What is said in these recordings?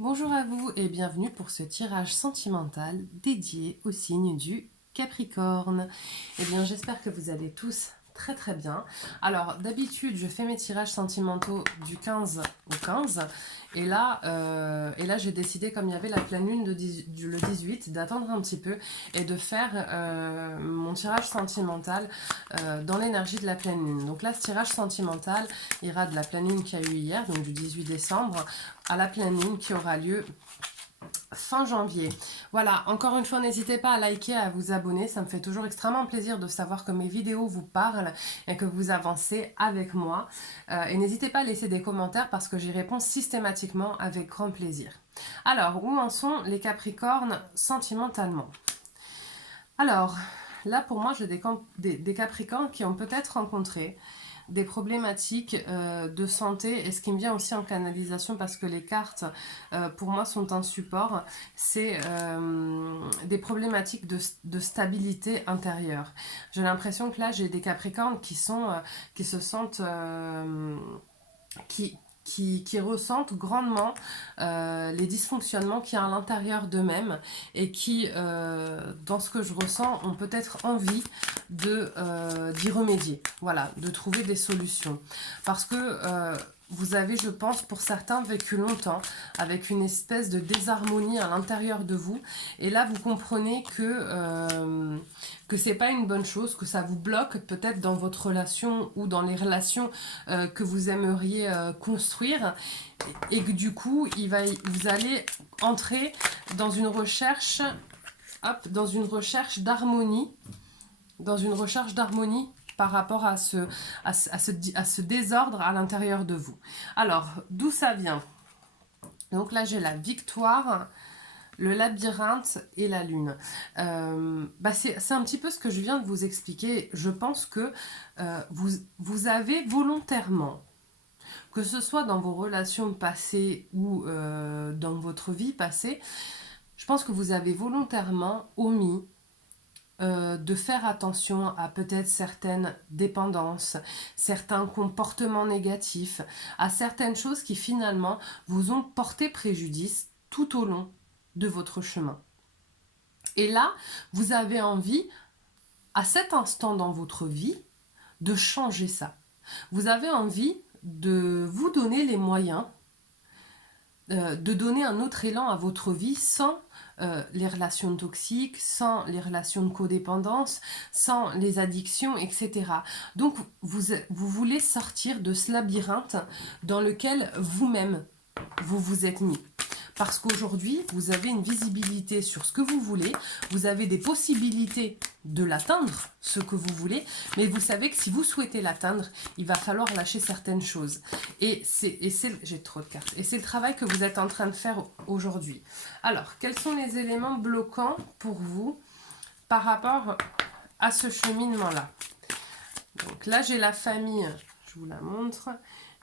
Bonjour à vous et bienvenue pour ce tirage sentimental dédié au signe du Capricorne. Eh bien, j'espère que vous allez tous très très bien. Alors, d'habitude, je fais mes tirages sentimentaux du 15 au 15. Et là j'ai décidé, comme il y avait la pleine lune le 18, d'attendre un petit peu et de faire mon tirage sentimental dans l'énergie de la pleine lune. Donc là, ce tirage sentimental ira de la pleine lune qu'il y a eu hier, donc du 18 décembre, à la pleine lune qui aura lieu fin janvier. Voilà, encore une fois, n'hésitez pas à liker, à vous abonner. Ça me fait toujours extrêmement plaisir de savoir que mes vidéos vous parlent et que vous avancez avec moi. Et n'hésitez pas à laisser des commentaires parce que j'y réponds systématiquement avec grand plaisir. Alors, où en sont les Capricornes sentimentalement? Alors, là pour moi, j'ai des Capricornes qui ont peut-être rencontré des problématiques de santé, et ce qui me vient aussi en canalisation parce que les cartes pour moi sont un support, c'est des problématiques de stabilité intérieure. J'ai l'impression que là j'ai des Capricornes qui se sentent qui ressentent grandement les dysfonctionnements qu'il y a à l'intérieur d'eux-mêmes et qui, dans ce que je ressens, ont peut-être envie d'y remédier, voilà, de trouver des solutions. Parce que vous avez, je pense, pour certains, vécu longtemps avec une espèce de désharmonie à l'intérieur de vous. Et là, vous comprenez que c'est pas une bonne chose, que ça vous bloque peut-être dans votre relation ou dans les relations que vous aimeriez construire. Et que du coup, vous allez entrer dans une recherche, dans une recherche d'harmonie, par rapport à ce désordre à l'intérieur de vous. Alors, d'où ça vient? Donc là, j'ai la victoire, le labyrinthe et la lune. C'est un petit peu ce que je viens de vous expliquer. Je pense que vous avez volontairement, que ce soit dans vos relations passées ou dans votre vie passée, je pense que vous avez volontairement omis de faire attention à peut-être certaines dépendances, certains comportements négatifs, à certaines choses qui finalement vous ont porté préjudice tout au long de votre chemin. Et là, vous avez envie, à cet instant dans votre vie, de changer ça. Vous avez envie de vous donner les moyens de donner un autre élan à votre vie sans les relations toxiques, sans les relations de codépendance, sans les addictions, etc. Donc vous voulez sortir de ce labyrinthe dans lequel vous-même vous vous êtes mis. Parce qu'aujourd'hui, vous avez une visibilité sur ce que vous voulez, vous avez des possibilités de l'atteindre, ce que vous voulez, mais vous savez que si vous souhaitez l'atteindre, il va falloir lâcher certaines choses. J'ai trop de cartes. Et c'est le travail que vous êtes en train de faire aujourd'hui. Alors, quels sont les éléments bloquants pour vous par rapport à ce cheminement-là? Donc là, j'ai la famille, je vous la montre.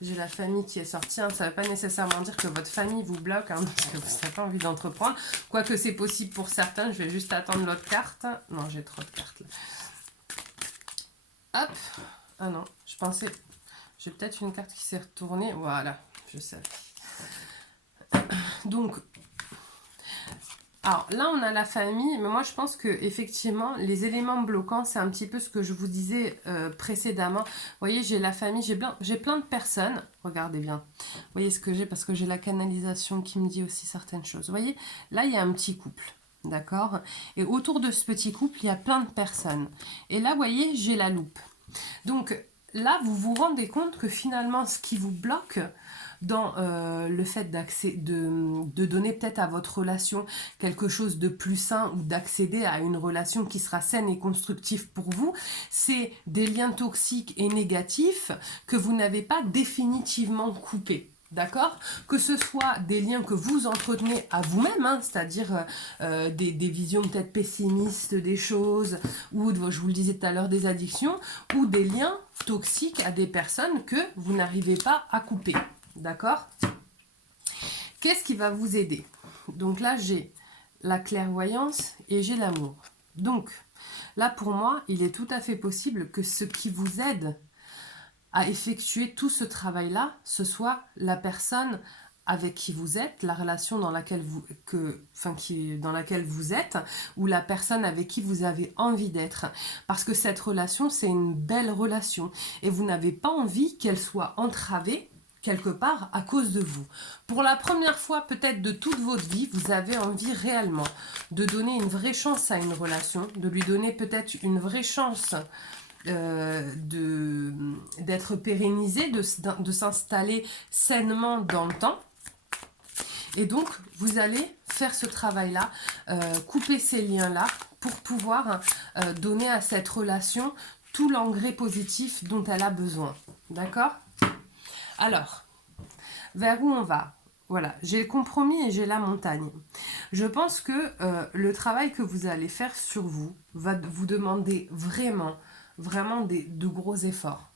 J'ai la famille qui est sortie, hein. Ça ne veut pas nécessairement dire que votre famille vous bloque, hein, parce que vous n'avez pas envie d'entreprendre. Quoique c'est possible pour certains, je vais juste attendre l'autre carte. Non, j'ai trop de cartes là. Hop. Ah non, je pensais... J'ai peut-être une carte qui s'est retournée. Voilà, je sais. Donc, alors là, on a la famille, mais moi je pense que effectivement, les éléments bloquants, c'est un petit peu ce que je vous disais précédemment. Vous voyez, j'ai la famille, j'ai plein de personnes. Regardez bien. Vous voyez ce que j'ai, parce que j'ai la canalisation qui me dit aussi certaines choses. Vous voyez, là, il y a un petit couple. D'accord? Et autour de ce petit couple, il y a plein de personnes. Et là, vous voyez, j'ai la loupe. Donc là, vous vous rendez compte que finalement, ce qui vous bloque dans le fait de donner peut-être à votre relation quelque chose de plus sain ou d'accéder à une relation qui sera saine et constructive pour vous, c'est des liens toxiques et négatifs que vous n'avez pas définitivement coupés. D'accord? Que ce soit des liens que vous entretenez à vous-même, hein, c'est-à-dire des visions peut-être pessimistes des choses, ou je vous le disais tout à l'heure, des addictions, ou des liens toxiques à des personnes que vous n'arrivez pas à couper. D'accord? Qu'est-ce qui va vous aider? Donc là, j'ai la clairvoyance et j'ai l'amour. Donc là, pour moi, il est tout à fait possible que ce qui vous aide à effectuer tout ce travail-là, ce soit la personne avec qui vous êtes, la relation dans laquelle dans laquelle vous êtes, ou la personne avec qui vous avez envie d'être. Parce que cette relation, c'est une belle relation. Et vous n'avez pas envie qu'elle soit entravée quelque part à cause de vous. Pour la première fois peut-être de toute votre vie, vous avez envie réellement de donner une vraie chance à une relation, de lui donner peut-être une vraie chance d'être pérennisé, de s'installer sainement dans le temps. Et donc, vous allez faire ce travail-là, couper ces liens-là pour pouvoir donner à cette relation tout l'engrais positif dont elle a besoin. D'accord? Alors, vers où on va? Voilà, j'ai le compromis et j'ai la montagne. Je pense que le travail que vous allez faire sur vous va vous demander vraiment, vraiment de gros efforts.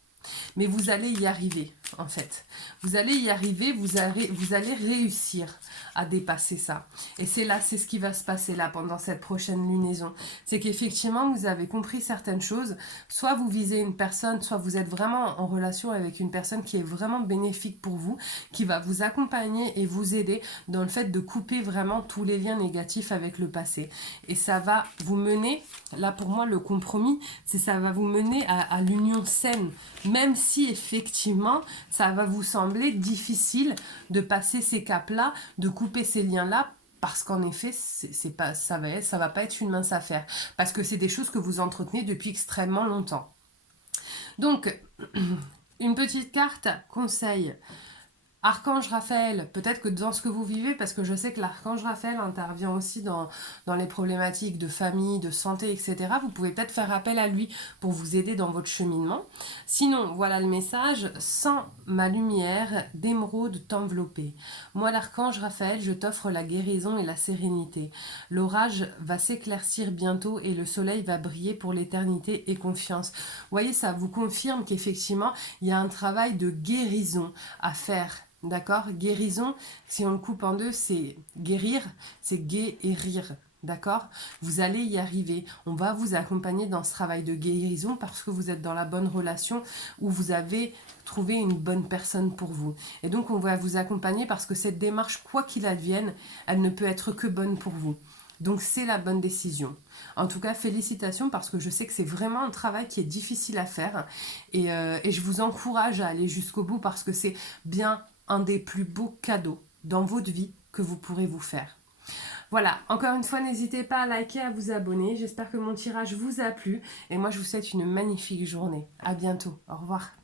Mais vous allez y arriver, en fait. Vous allez y arriver, vous allez réussir à dépasser ça. Et c'est ce qui va se passer là pendant cette prochaine lunaison. C'est qu'effectivement, vous avez compris certaines choses. Soit vous visez une personne, soit vous êtes vraiment en relation avec une personne qui est vraiment bénéfique pour vous, qui va vous accompagner et vous aider dans le fait de couper vraiment tous les liens négatifs avec le passé. Et ça va vous mener, là pour moi le compromis, ça va vous mener à l'union saine, même si effectivement ça va vous sembler difficile de passer ces caps-là, de couper ces liens-là, parce qu'en effet, ça va pas être une mince affaire, parce que c'est des choses que vous entretenez depuis extrêmement longtemps. Donc, une petite carte conseil. Archange Raphaël, peut-être que dans ce que vous vivez, parce que je sais que l'archange Raphaël intervient aussi dans les problématiques de famille, de santé, etc. Vous pouvez peut-être faire appel à lui pour vous aider dans votre cheminement. Sinon, voilà le message. Sans ma lumière, d'émeraude t'envelopper. Moi, l'archange Raphaël, je t'offre la guérison et la sérénité. L'orage va s'éclaircir bientôt et le soleil va briller pour l'éternité et confiance. Vous voyez, ça vous confirme qu'effectivement, il y a un travail de guérison à faire. D'accord? Guérison, si on le coupe en deux, c'est guérir, c'est guérir. D'accord? Vous allez y arriver. On va vous accompagner dans ce travail de guérison parce que vous êtes dans la bonne relation où vous avez trouvé une bonne personne pour vous. Et donc, on va vous accompagner parce que cette démarche, quoi qu'il advienne, elle ne peut être que bonne pour vous. Donc, c'est la bonne décision. En tout cas, félicitations parce que je sais que c'est vraiment un travail qui est difficile à faire. Et je vous encourage à aller jusqu'au bout parce que c'est bien un des plus beaux cadeaux dans votre vie que vous pourrez vous faire. Voilà, encore une fois, n'hésitez pas à liker, à vous abonner. J'espère que mon tirage vous a plu. Et moi, je vous souhaite une magnifique journée. À bientôt. Au revoir.